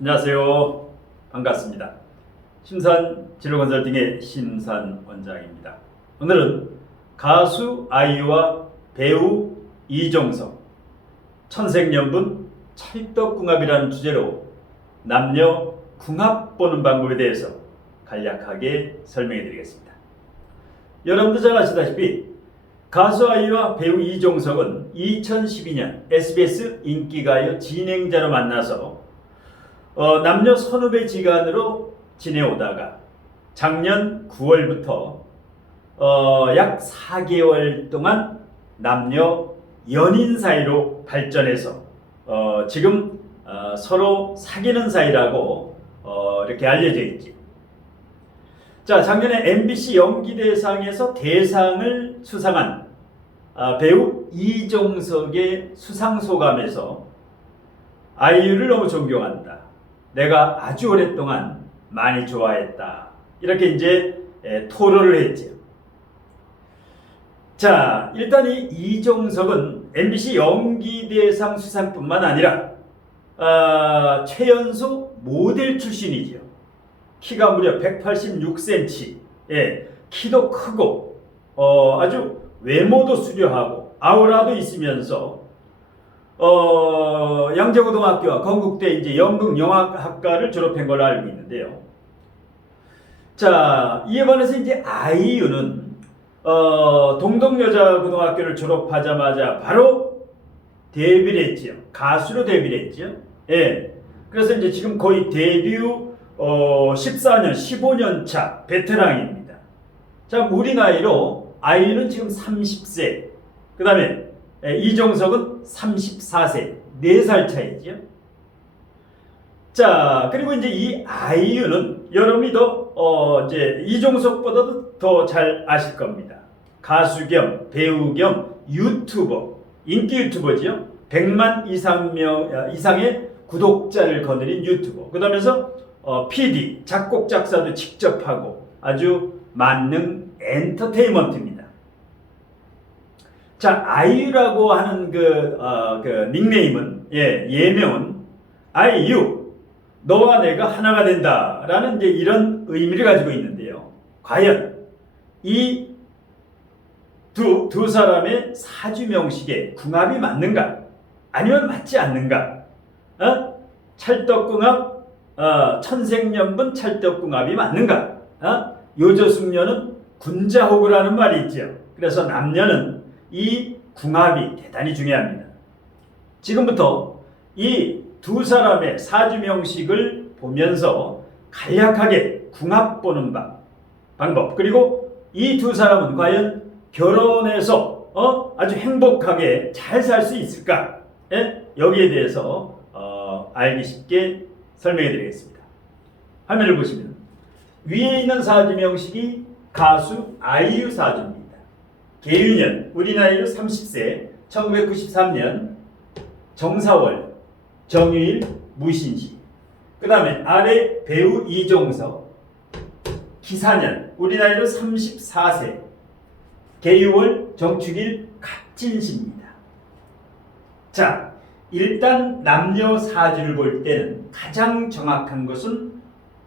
안녕하세요. 반갑습니다. 심산 진로컨설팅의 심산 원장입니다. 오늘은 가수 아이유와 배우 이종석, 천생연분 찰떡궁합이라는 주제로 남녀 궁합 보는 방법에 대해서 간략하게 설명해 드리겠습니다. 여러분도 잘 아시다시피 가수 아이유와 배우 이종석은 2012년 SBS 인기가요 진행자로 만나서 남녀 선후배 지간으로 지내오다가 작년 9월부터 약 4개월 동안 남녀 연인 사이로 발전해서 지금 서로 사귀는 사이라고 이렇게 알려져 있지. 자, 작년에 MBC 연기대상에서 대상을 수상한 배우 이종석의 수상소감에서 아이유를 너무 존경한다. 내가 아주 오랫동안 많이 좋아했다. 이렇게 이제 토로를 했죠. 자, 일단 이 이종석은 MBC 연기대상 수상뿐만 아니라 최연소 모델 출신이죠. 키가 무려 186cm, 키도 크고 아주 외모도 수려하고 아우라도 있으면서 양재고등학교와 건국대 이제 연극영화학과를 졸업한 걸로 알고 있는데요. 자, 이에 반해서 이제 아이유는 동덕여자고등학교를 졸업하자마자 바로 데뷔를 했죠. 가수로 데뷔를 했죠. 그래서 이제 지금 거의 데뷔 14년, 15년 차 베테랑입니다. 자, 우리 나이로 아이유는 지금 30세, 그 다음에 이종석은 34세, 4살 차이죠. 자, 그리고 이제 이 아이유는 여러분이 이제 이종석보다도 더 잘 아실 겁니다. 가수 겸 배우 겸 유튜버, 인기 유튜버죠. 100만 이상의 구독자를 거느린 유튜버. 그러면서 PD, 작곡, 작사도 직접 하고 아주 만능 엔터테인먼트입니다. 자, 아이유라고 하는 그 닉네임은, 예명은 아이유, 너와 내가 하나가 된다라는 이제 이런 의미를 가지고 있는데요. 과연 이 두 사람의 사주명식에 궁합이 맞는가? 아니면 맞지 않는가? 찰떡궁합, 천생연분 찰떡궁합이 맞는가? 요조숙녀는 군자호구라는 말이 있죠. 그래서 남녀는 이 궁합이 대단히 중요합니다. 지금부터 이 두 사람의 사주명식을 보면서 간략하게 궁합 보는 방법, 그리고 이 두 사람은 과연 결혼해서 아주 행복하게 잘 살 수 있을까? 여기에 대해서 알기 쉽게 설명해 드리겠습니다. 화면을 보시면 위에 있는 사주명식이 가수 아이유 사주입니다. 계유년, 우리 나이로 30세, 1993년 정사월, 정유일, 무신시. 그 다음에 아래 배우 이종석, 기사년, 우리 나이로 34세, 계유월, 정축일, 갑진시입니다. 자, 일단 남녀 사주를 볼 때는 가장 정확한 것은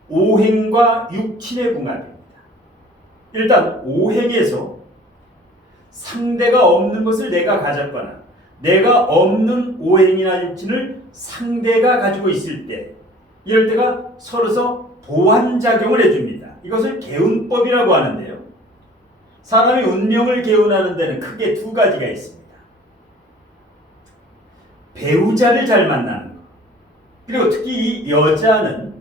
오행과 육친의 궁합입니다. 일단 오행에서 상대가 없는 것을 내가 가졌거나 내가 없는 오행이나 육친을 상대가 가지고 있을 때, 이럴 때가 서로서 보완작용을 해줍니다. 이것을 개운법이라고 하는데요. 사람이 운명을 개운하는 데는 크게 두 가지가 있습니다. 배우자를 잘 만나는 것, 그리고 특히 이 여자는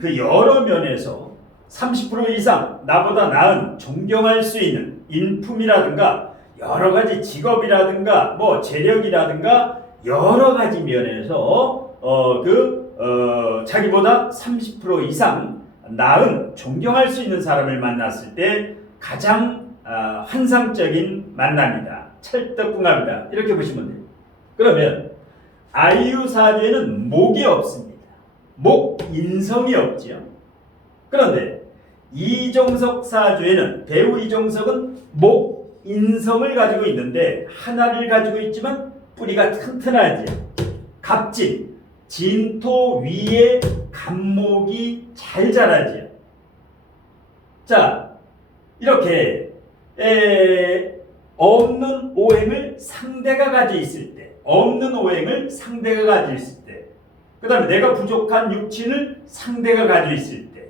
그 여러 면에서 30% 이상 나보다 나은 존경할 수 있는 인품이라든가 여러 가지 직업이라든가 뭐 재력이라든가 여러 가지 면에서 자기보다 30% 이상 나은 존경할 수 있는 사람을 만났을 때 가장 환상적인 만남이다. 찰떡궁합이다. 이렇게 보시면 돼요. 그러면 아이유 사주에는 목이 없습니다. 목 인성이 없지요. 그런데 이종석 사주에는 배우 이종석은 목 인성을 가지고 있는데 하나를 가지고 있지만 뿌리가 튼튼하지. 갑진, 진토 위에 감목이 잘 자라지요. 자, 이렇게 없는 오행을 상대가 가지고 있을 때, 없는 오행을 상대가 가지고 있을 때, 그 다음에 내가 부족한 육친을 상대가 가지고 있을 때.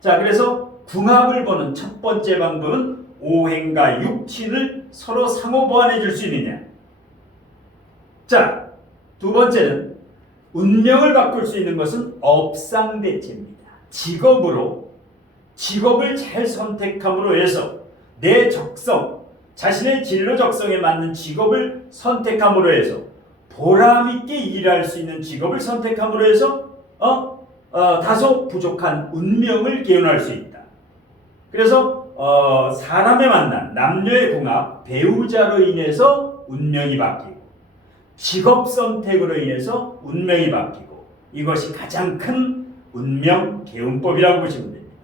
자, 그래서 궁합을 보는 첫 번째 방법은 오행과 육친을 서로 상호 보완해 줄 수 있느냐. 자, 두 번째는 운명을 바꿀 수 있는 것은 업상대체입니다. 직업을 잘 선택함으로 해서 내 적성, 자신의 진로 적성에 맞는 직업을 선택함으로 해서 보람있게 일할 수 있는 직업을 선택함으로 해서 다소 부족한 운명을 개운할 수 있다. 그래서 사람의 만남, 남녀의 궁합, 배우자로 인해서 운명이 바뀌고 직업 선택으로 인해서 운명이 바뀌고 이것이 가장 큰 운명 개운법이라고 보시면 됩니다.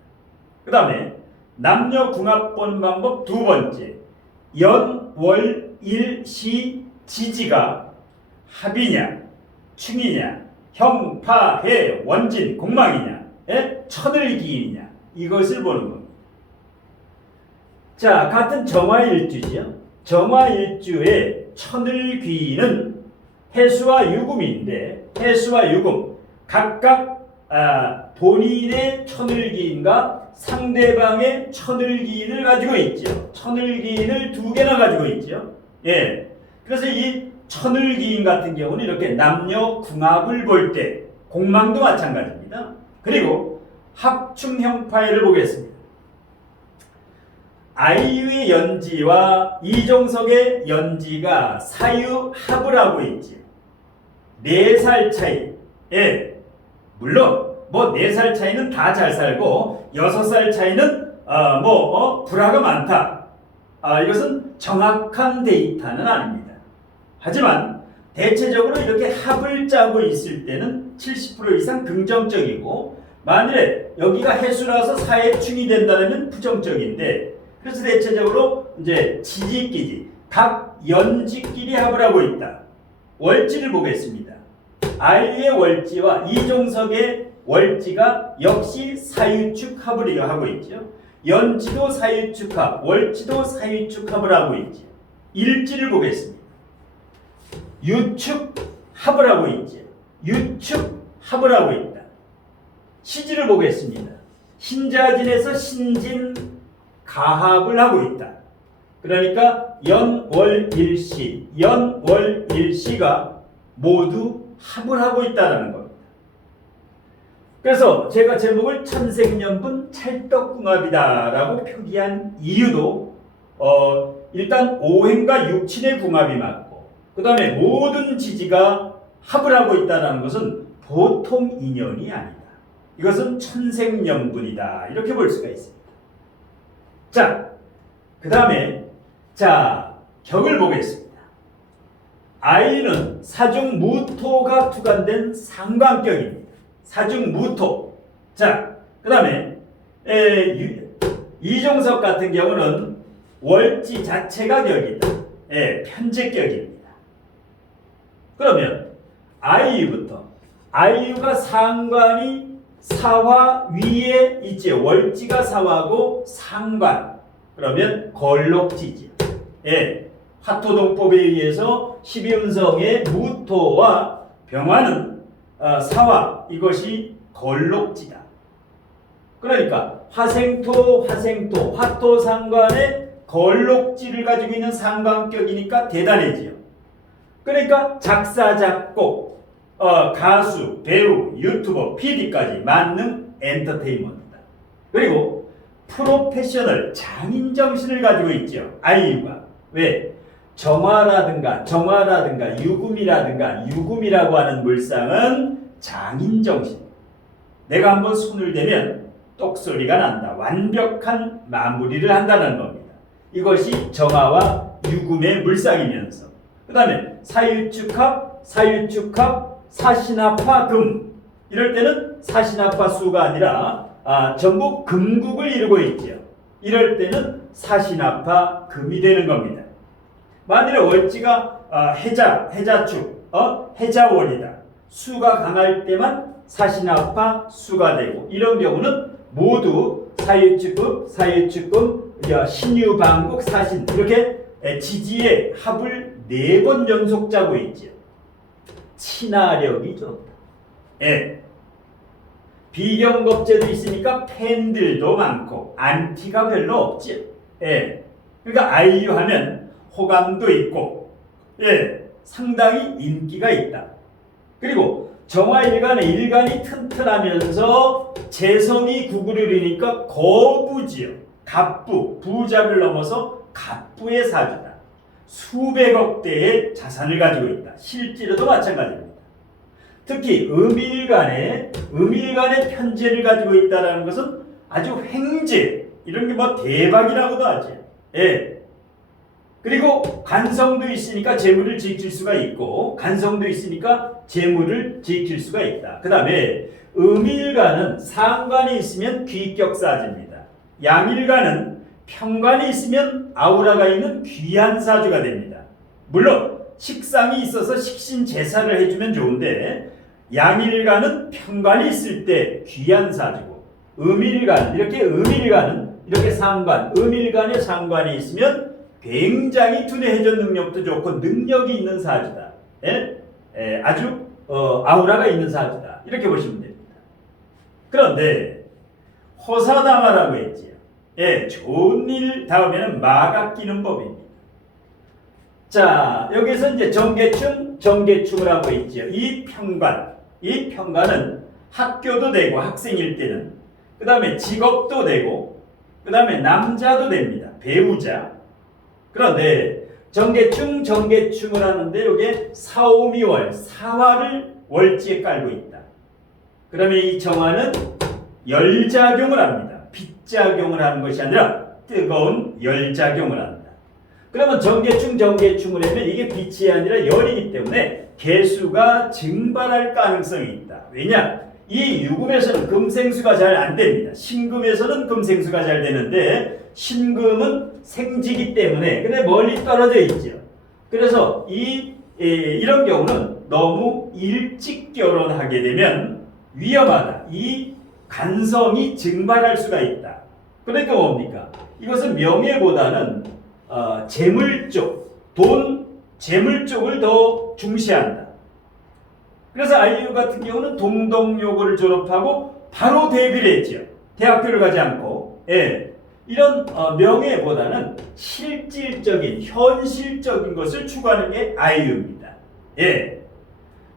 그 다음에 남녀 궁합 보는 방법 두 번째, 연, 월, 일, 시, 지지가 합이냐, 충이냐, 형, 파, 해, 원진, 공망이냐, 천을기이냐 이것을 보는 겁니다. 자, 같은 정화일주지요. 정화일주의 천을귀는 해수와 유금인데 해수와 유금 각각 본인의 천을기인과 상대방의 천을기인을 가지고 있죠. 천을기인을 두 개나 가지고 있죠. 예. 그래서 이 천을기인 같은 경우는 이렇게 남녀 궁합을 볼 때 공망도 마찬가지입니다. 그리고 합충형파해를 보겠습니다. 아이유의 연지와 이종석의 연지가 사유합을 하고 있지. 4살 차이. 예. 물론 뭐 4살 차이는 다 잘 살고 6살 차이는 불화가 많다. 이것은 정확한 데이터는 아닙니다. 하지만 대체적으로 이렇게 합을 짜고 있을 때는 70% 이상 긍정적이고 만일에 여기가 해수라서 사해충이 된다면 부정적인데 그래서 대체적으로 이제 지지끼리 각 연지끼리 합을 하고 있다. 월지를 보겠습니다. 아이유의 월지와 이종석의 월지가 역시 사유축 합을 하고 있죠. 연지도 사유축 합, 월지도 사유축 합을 하고 있죠. 일지를 보겠습니다. 유축 합을 하고 있죠. 유축 합을 하고 있다. 시지를 보겠습니다. 신자진에서 신진 가합을 하고 있다. 그러니까 연월일시, 연월일시가 모두 합을 하고 있다는 겁니다. 그래서 제가 제목을 천생연분 찰떡궁합이다라고 표기한 이유도 일단 오행과 육친의 궁합이 맞고 그 다음에 모든 지지가 합을 하고 있다는 것은 보통 인연이 아니다. 이것은 천생연분이다. 이렇게 볼 수가 있습니다. 자, 그 다음에 격을 보겠습니다. 아이는 사중무토가 투관된 상관격입니다. 사중무토. 자, 그 다음에 이종석 같은 경우는 월지 자체가 격이다. 편제격입니다. 그러면 아이유부터 아이유가 상관이 사화 위에 있지. 월지가 사화고 상관. 그러면 걸록지지. 화토동법에 의해서 12운성의 무토와 병화는 사화. 이것이 걸록지다. 그러니까 화생토, 화토 상관의 걸록지를 가지고 있는 상관격이니까 대단해지요. 그러니까 작사, 작곡, 가수, 배우, 유튜버, PD까지 만능 엔터테인먼트다. 그리고 프로페셔널 장인 정신을 가지고 있죠. 아이유가. 왜? 정화라든가 유금이라고 하는 물상은 장인 정신. 내가 한번 손을 대면 똑소리가 난다. 완벽한 마무리를 한다는 겁니다. 이것이 정화와 유금의 물상이면서 그 다음에 사유축합, 사신합화 금. 이럴 때는 사신합화 수가 아니라 전부 금국을 이루고 있죠. 이럴 때는 사신합화 금이 되는 겁니다. 만일에 월지가 해자축, 해자월이다. 수가 강할 때만 사신아파 수가 되고 이런 경우는 모두 사유축급, 신유방국, 사신 이렇게 지지의 합을 4번 연속 짜고 있죠. 친화력이 좋다. 예. 비경겁제도 있으니까 팬들도 많고 안티가 별로 없죠. 예. 그러니까 아이유 하면 호감도 있고 예. 상당히 인기가 있다. 그리고 정화일간의 일간이 튼튼하면서 재성이 구구르리니까 거부지요. 갑부, 부자를 넘어서 갑부의 사주다. 수백억 대의 자산을 가지고 있다. 실제로도 마찬가지입니다. 특히 음일간의 편재를 가지고 있다는 것은 아주 횡재, 이런 게 뭐 대박이라고도 하죠. 예. 그리고 간성도 있으니까 재물을 지킬 수가 있고 간성도 있으니까 재물을 지킬 수가 있다. 그 다음에 음일간은 상관이 있으면 귀격사주입니다. 양일간은 평관이 있으면 아우라가 있는 귀한 사주가 됩니다. 물론 식상이 있어서 식신제사를 해주면 좋은데 양일간은 평관이 있을 때 귀한 사주고 음일간 이렇게 상관, 음일간에 상관이 있으면 굉장히 두뇌회전 능력도 좋고 능력이 있는 사주다. 아주 아우라가 있는 사주다. 이렇게 보시면 됩니다. 그런데 호사다마라고 했지요. 좋은 일 다음에는 마가 끼는 법입니다. 자, 여기서 이제 정계충을 하고 있지요. 이 평관은 학교도 되고 학생일 때는 그 다음에 직업도 되고 그 다음에 남자도 됩니다. 배우자. 그런데 정계충을 하는데 여기에 사오미월, 사화를 월지에 깔고 있다. 그러면 이 정화는 열작용을 합니다. 빛작용을 하는 것이 아니라 뜨거운 열작용을 한다. 그러면 정계충을 하면 이게 빛이 아니라 열이기 때문에 개수가 증발할 가능성이 있다. 왜냐? 이 유금에서는 금생수가 잘 안 됩니다. 신금에서는 금생수가 잘 되는데 신금은 생지기 때문에 근데 멀리 떨어져 있죠. 그래서 이런 경우는 너무 일찍 결혼하게 되면 위험하다. 이 간성이 증발할 수가 있다. 그러니까 뭡니까? 이것은 명예보다는 재물 쪽, 재물 쪽을 더 중시한다. 그래서 아이유 같은 경우는 동덕여고를 졸업하고 바로 데뷔를 했죠. 대학교를 가지 않고. 이런 명예보다는 실질적인 현실적인 것을 추구하는 게 아이유입니다.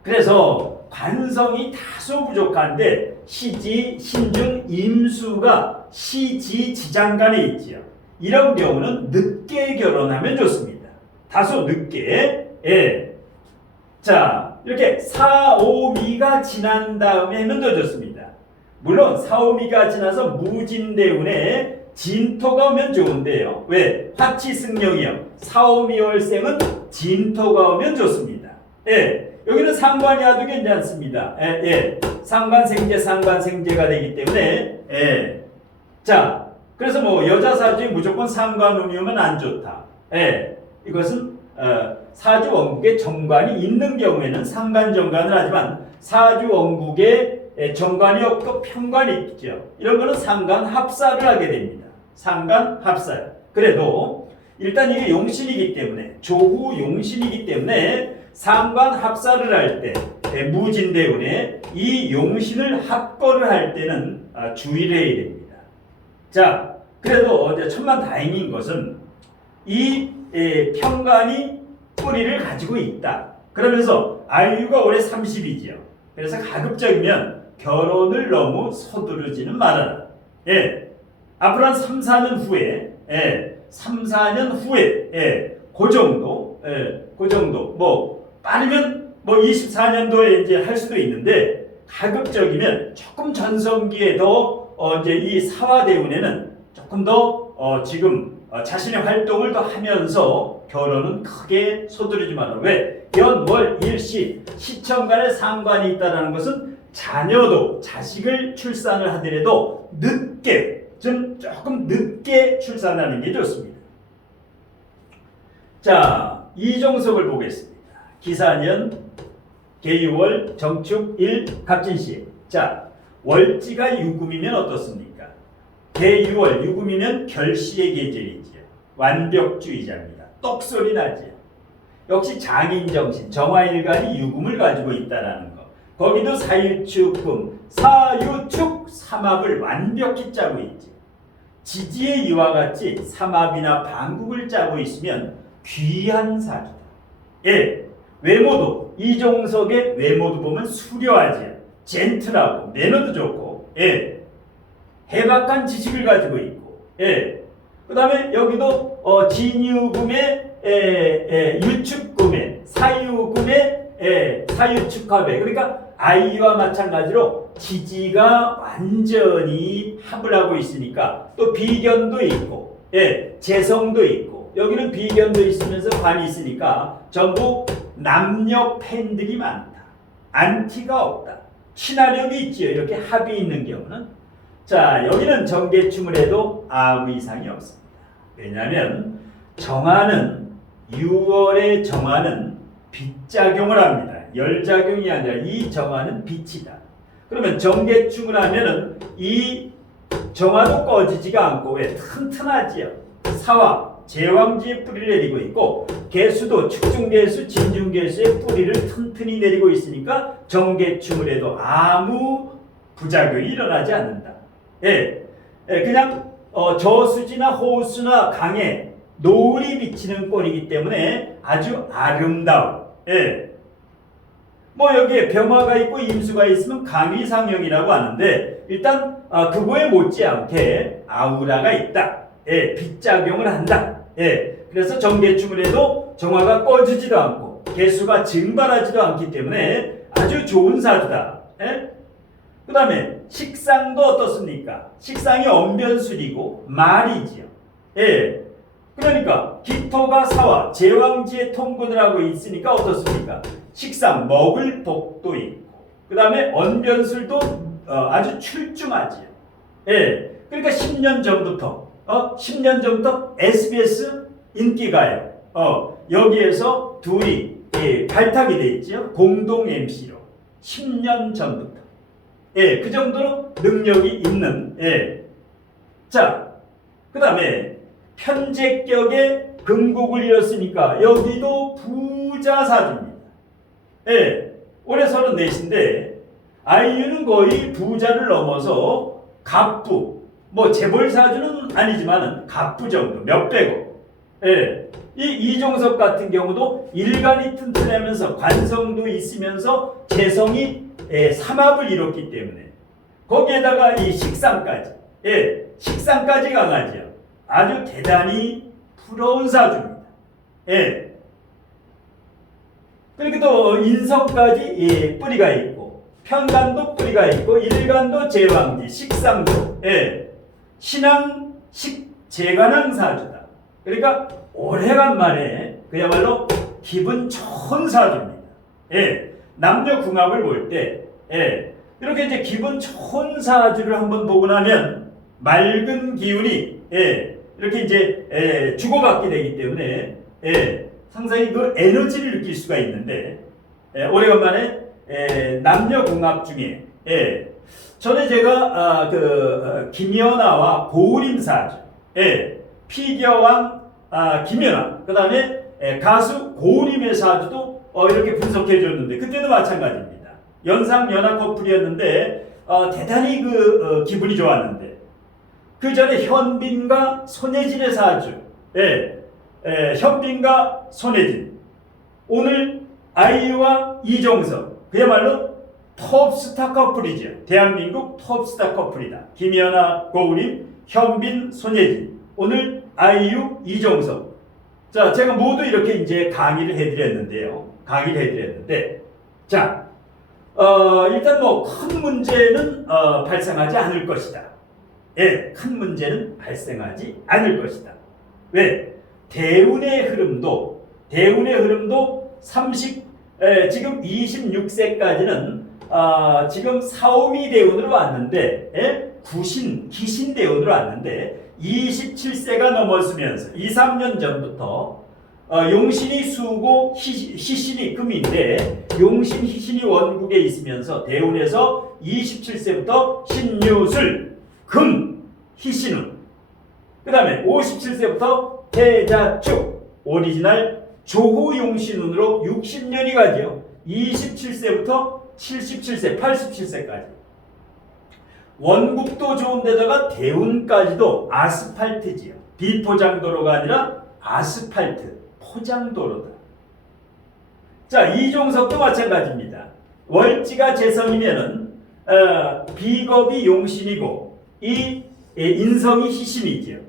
그래서 관성이 다소 부족한데 시지, 신중, 임수가 시지, 지장간에 있지요. 이런 경우는 늦게 결혼하면 좋습니다. 다소 늦게. 자, 이렇게 사오미가 지난 다음에 하면 더 좋습니다. 물론 사오미가 지나서 무진대운에 진토가 오면 좋은데요. 왜? 화치승령이요. 사오미월생은 진토가 오면 좋습니다. 여기는 상관이 와도 괜찮습니다. 상관생제가 되기 때문에 자, 그래서 뭐 여자 사주에 무조건 상관운이 오면 안 좋다. 이것은 사주 원국에 정관이 있는 경우에는 상관정관을 하지만 사주 원국에 정관이 없고 편관이 있죠. 이런 거는 상관합사를 하게 됩니다. 상관합사요. 그래도 일단 이게 용신이기 때문에 조후 용신이기 때문에 상관합사를 할 때 무진대운에 이 용신을 합거를 할 때는 주의를 해야 됩니다. 자, 그래도 천만다행인 것은 이 편관이 뿌리를 가지고 있다. 그러면서 아이유가 올해 30이지요. 그래서 가급적이면 결혼을 너무 서두르지는 말아라. 앞으로 한 3, 4년 후에, 그 정도, 뭐, 빠르면 뭐 24년도에 이제 할 수도 있는데, 가급적이면 조금 전성기에 이 사화대운에는 조금 더, 지금, 자신의 활동을 더 하면서 결혼은 크게 서두르지 마라. 왜? 연, 월, 일시, 시청간에 상관이 있다는 것은 자녀도 자식을 출산을 하더라도 조금 늦게 출산하는 게 좋습니다. 자, 이종석을 보겠습니다. 기사년, 개유월 정축 일 갑진시. 자, 월지가 유금이면 어떻습니까? 개유월 유금이면 결실의 계절이지요. 완벽주의자입니다. 똑소리 나지요. 역시 장인정신 정화일간이 유금을 가지고 있다라는 거. 거기도 사유축금, 사유축 삼합을 완벽히 짜고 있지. 지지의 이와 같이 삼합이나 방국을 짜고 있으면 귀한 사주다. 예, 외모도 이종석의 외모도 보면 수려하지요. 젠틀하고 매너도 좋고, 예, 해박한 지식을 가지고 있고, 예. 그 다음에 여기도 진유금의 유축금의 사유금의 사유축합에, 그러니까 아이와 마찬가지로 지지가 완전히 합을 하고 있으니까 또 비견도 있고, 예, 재성도 있고, 여기는 비견도 있으면서 관이 있으니까 전부 남녀 팬들이 많다. 안티가 없다. 친화력이 있지요. 이렇게 합이 있는 경우는. 자, 여기는 정계춤을 해도 아무 이상이 없습니다. 왜냐하면 정화는 6월의 정화는 빛작용을 합니다. 열작용이 아니라 이 정화는 빛이다. 그러면 정계춤을 하면은 이 정화도 꺼지지가 않고 왜 튼튼하지요. 사화 제왕지에 뿌리를 내리고 있고 개수도 축중개수 진중개수의 뿌리를 튼튼히 내리고 있으니까 정계춤을 해도 아무 부작용이 일어나지 않는다. 예, 그냥 저수지나 호수나 강에 노을이 비치는 꼴이기 때문에 아주 아름다운. 예. 뭐 여기에 병화가 있고 임수가 있으면 강위상형이라고 하는데 일단 그거에 못지않게 아우라가 있다. 예, 빛작용을 한다. 예, 그래서 정계춤을 해도 정화가 꺼지지도 않고 개수가 증발하지도 않기 때문에 아주 좋은 사주다. 예? 그 다음에 식상도 어떻습니까? 식상이 언변술이고 말이지요. 예, 그러니까 기토가 사화 제왕지에 통근을 하고 있으니까 어떻습니까? 식상 먹을 복도 있고 그 다음에 언변술도 아주 출중하지요. 예, 그러니까 10년 전부터 10년 전부터 SBS 인기가요. 여기에서 둘이 발탁이 돼 있죠. 공동 MC로 10년 전부터. 예, 그 정도로 능력이 있는. 예. 자, 그 다음에 편제격의 금국을 이뤘으니까 여기도 부자 사주입니다. 예, 올해 34인데 아이유는 거의 부자를 넘어서 갑부, 뭐 재벌 사주는 아니지만은 갑부 정도 몇백억. 예, 이 이종석 같은 경우도 일간이 튼튼하면서 관성도 있으면서 재성이 삼합을 이뤘기 때문에 거기에다가 이 식상까지, 예, 식상까지 강하죠. 아주 대단히 부러운 사주입니다. 예. 그리고 또 인성까지 뿌리가 있고 편간도 뿌리가 있고 일간도 제왕지 식상도, 예, 신앙 식재관왕 사주다. 그러니까 오래간만에 그야말로 기분 좋은 사주입니다. 예, 남녀 궁합을 볼 때, 예, 이렇게 이제 기분 좋은 사주를 한번 보고 나면 맑은 기운이, 예, 이렇게 이제 주고받게 되기 때문에, 예, 상당히 그 에너지를 느낄 수가 있는데, 오래간만에 남녀 궁합 중에, 예, 전에 제가 김연아와 고우림 사주, 예, 피겨왕 김연아, 그 다음에 가수 고우림의 사주도 이렇게 분석해 줬는데 그때도 마찬가지입니다. 연상 연하 커플이었는데 대단히 기분이 좋았는데 그 전에 현빈과 손예진의 사주, 예, 현빈과 손예진, 오늘 아이유와 이종석, 그야말로 톱스타 커플이죠. 대한민국 톱스타 커플이다. 김연아, 고우림, 현빈, 손예진, 오늘 아이유, 이종석. 자, 제가 모두 이렇게 이제 강의를 해드렸는데요. 자, 일단 뭐 큰 문제는 발생하지 않을 것이다. 예, 큰 문제는 발생하지 않을 것이다. 왜? 대운의 흐름도 지금 26세까지는 지금 사오미 대운으로 왔는데, 예? 기신 대운으로 왔는데 27세가 넘었으면서 2, 3년 전부터 용신이 수고 희신이 금인데 용신 희신이 원국에 있으면서 대운에서 27세부터 신유술, 금, 희신운, 그 다음에 57세부터 태자축, 오리지널 조호용신운으로 60년이 가지요. 27세부터 77세, 87세까지. 원국도 좋은데다가 대운까지도 아스팔트지요. 비포장도로가 아니라 아스팔트, 포장도로다. 자, 이종석도 마찬가지입니다. 월지가 재성이면은 비겁이 용신이고 이 인성이 희신이지요.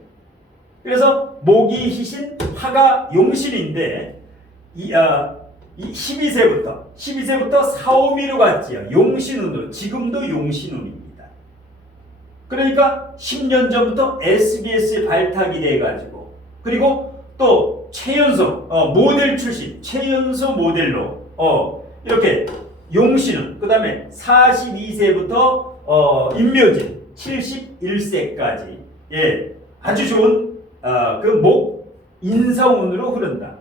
그래서 목이 희신, 화가 용신인데 12세부터 사오미로 갔지요. 용신운으로. 지금도 용신운입니다. 그러니까 10년 전부터 SBS에 발탁이 돼가지고 그리고 또 최연소 모델 출신 최연소 모델로 이렇게 용신운, 그 다음에 42세부터 임묘진 71세까지 아주 좋은 그 목 인성운으로 흐른다.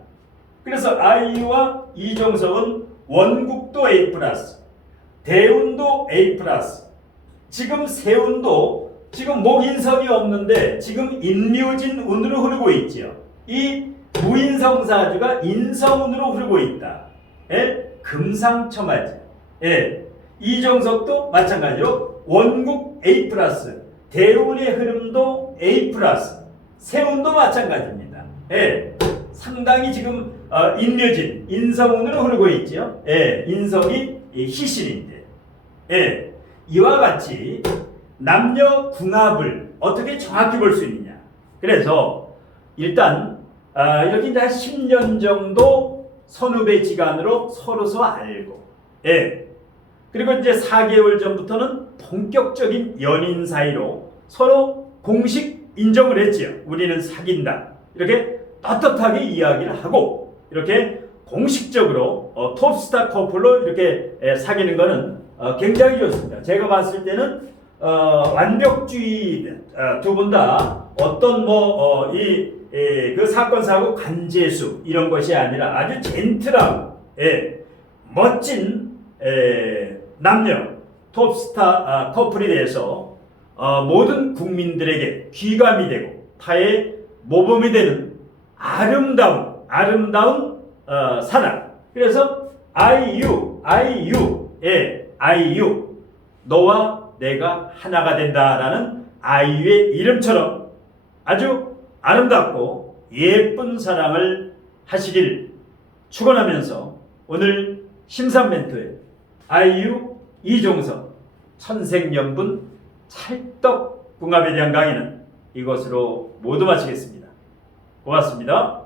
그래서 아이유와 이종석은 원국도 A+, 대운도 A+, 지금 세운도 지금 목 인성이 없는데 지금 인묘진 운으로 흐르고 있죠. 이 무인성사주가 인성운으로 흐르고 있다. 금상첨화지. 이종석도 마찬가지로 원국 A+, 대운의 흐름도 A+, 세운도 마찬가지입니다. 상당히 지금 인묘진, 인성운으로 흐르고 있죠. 인성이 희신인데. 이와 같이 남녀 궁합을 어떻게 정확히 볼 수 있느냐. 그래서 일단 이렇게 이제 한 10년 정도 선후배지간으로 서로서 알고, 그리고 이제 4개월 전부터는 본격적인 연인 사이로 서로 공식 인정을 했지요. 우리는 사귄다. 이렇게 떳떳하게 이야기를 하고 이렇게 공식적으로 톱스타 커플로 이렇게 사귀는 거는 굉장히 좋습니다. 제가 봤을 때는 완벽주의 두 분 다 어떤 그 사건 사고 간제수 이런 것이 아니라 아주 젠틀하고 멋진 남녀 톱스타 커플이 돼서 모든 국민들에게 귀감이 되고 타의 모범이 되는 아름다운 사랑. 그래서 아이유 너와 내가 하나가 된다라는 아이유의 이름처럼 아주 아름답고 예쁜 사랑을 하시길 축원하면서 오늘 심산 멘토의 아이유 이종석 천생연분 찰떡궁합에 대한 강의는 이것으로 모두 마치겠습니다. 고맙습니다.